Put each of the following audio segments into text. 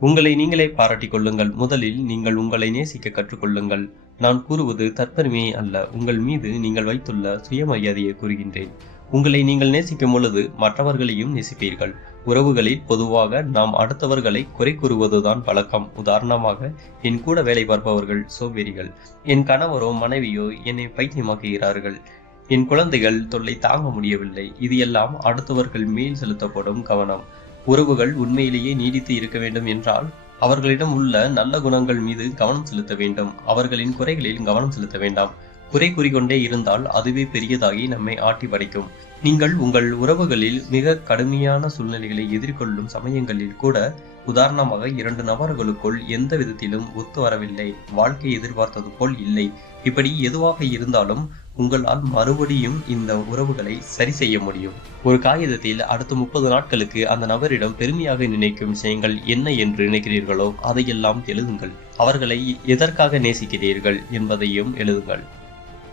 உங்களை நீங்களே பாராட்டிக் கொள்ளுங்கள். முதலில் நீங்கள் உங்களை நேசிக்க கற்றுக்கொள்ளுங்கள். நான் கூறுவது தற்பெருமையை அல்ல, உங்கள் மீது நீங்கள் வைத்துள்ள சுயமரியாதையை கூறுகின்றேன். உங்களை நீங்கள் நேசிக்கும் பொழுது மற்றவர்களையும் நேசிப்பீர்கள். உறவுகளில் பொதுவாக நாம் அடுத்தவர்களை குறை கூறுவதுதான் வழக்கம். உதாரணமாக, என் கூட வேலை பார்ப்பவர்கள் சோம்பேறிகள், என் கணவரோ மனைவியோ என்னை பைத்தியமாக்குகிறார்கள், என் குழந்தைகள் தொல்லை தாங்க முடியவில்லை. இது எல்லாம் அடுத்தவர்கள் மேல் செலுத்தப்படும் கவனம். உறவுகள் உண்மையிலேயே நீடித்து இருக்க வேண்டும் என்றால் அவர்களிடம் உள்ள நல்ல குணங்கள் மீது கவனம் செலுத்த வேண்டும். அவர்களின் குறைகளில் கவனம் செலுத்த வேண்டாம். குறை கூறிக்கொண்டே இருந்தால் அதுவே பெரியதாகி நம்மை ஆட்டி படைக்கும். நீங்கள் உங்கள் உறவுகளில் மிக கடுமையான சூழ்நிலைகளை எதிர்கொள்ளும் சமயங்களில் கூட, உதாரணமாக 2 நபர்களுக்குள் எந்த விதத்திலும் ஒத்து வரவில்லை, வாழ்க்கை எதிர்பார்த்தது போல் இல்லை, இப்படி எதுவாக இருந்தாலும் உங்களால் மறுபடியும் இந்த உறவுகளை சரி செய்ய முடியும். ஒரு காகிதத்தில் அடுத்த 30 நாட்களுக்கு அந்த நபரிடம் பெருமையாக நினைக்கும் விஷயங்கள் என்ன என்று நினைக்கிறீர்களோ அதையெல்லாம் எழுதுங்கள். அவர்களை எதற்காக நேசிக்கிறீர்கள் என்பதையும் எழுதுங்கள்.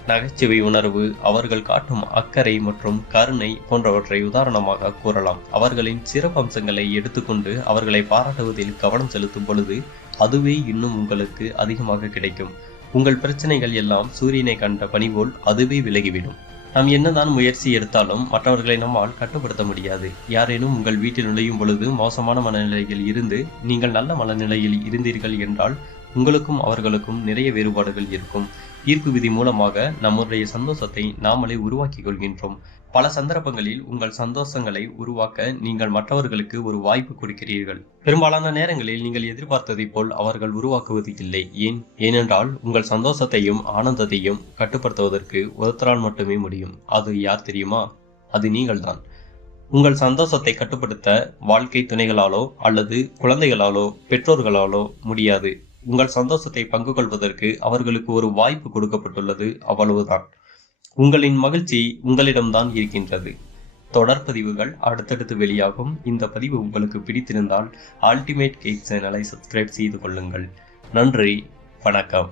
நகைச்சுவை உணர்வு, அவர்கள் காட்டும் அக்கறை மற்றும் கருணை போன்றவற்றை உதாரணமாக கூறலாம். அவர்களின் சிறப்பம்சங்களை எடுத்துக்கொண்டு அவர்களை பாராட்டுவதில் கவனம் செலுத்தும் பொழுது அதுவே இன்னும் உங்களுக்கு அதிகமாக கிடைக்கும். உங்கள் பிரச்சனைகள் எல்லாம் சூரியனை கண்ட பனி போல் அதுவே விலகிவிடும். நாம் என்னதான் முயற்சி எடுத்தாலும் மற்றவர்களை நம்மால் கட்டுப்படுத்த முடியாது. யாரேனும் உங்கள் வீட்டில் நுழையும் பொழுது மோசமான மனநிலையில் இருந்து நீங்கள் நல்ல மனநிலையில் இருந்தீர்கள் என்றால் உங்களுக்கும் அவர்களுக்கும் நிறைய வேறுபாடுகள் இருக்கும். ஈர்ப்பு விதி மூலமாக நம்முடைய சந்தோஷத்தை நாமளே உருவாக்கிக் கொள்கின்றோம். பல சந்தர்ப்பங்களில் உங்கள் சந்தோஷங்களை உருவாக்க நீங்கள் மற்றவர்களுக்கு ஒரு வாய்ப்பு கொடுக்கிறீர்கள். பெரும்பாலான நேரங்களில் நீங்கள் எதிர்பார்த்ததை போல் அவர்கள் உருவாக்குவது இல்லை. ஏனென்றால் உங்கள் சந்தோஷத்தையும் ஆனந்தத்தையும் கட்டுப்படுத்துவதற்கு ஒருத்தரால் மட்டுமே முடியும். அது யார் தெரியுமா? அது நீங்கள்தான். உங்கள் சந்தோஷத்தை கட்டுப்படுத்த வாழ்க்கை துணைகளாலோ அல்லது குழந்தைகளாலோ பெற்றோர்களாலோ முடியாது. உங்கள் சந்தோஷத்தை பங்கு கொள்வதற்கு அவர்களுக்கு ஒரு வாய்ப்பு கொடுக்கப்பட்டுள்ளது, அவ்வளவுதான். உங்களின் மகிழ்ச்சி உங்களிடம்தான் இருக்கின்றது. தொடர் பதிவுகள் அடுத்தடுத்து வெளியாகும். இந்த பதிவு உங்களுக்கு பிடித்திருந்தால் அல்டிமேட் கேக் சேனலை சப்ஸ்கிரைப் செய்து கொள்ளுங்கள். நன்றி, வணக்கம்.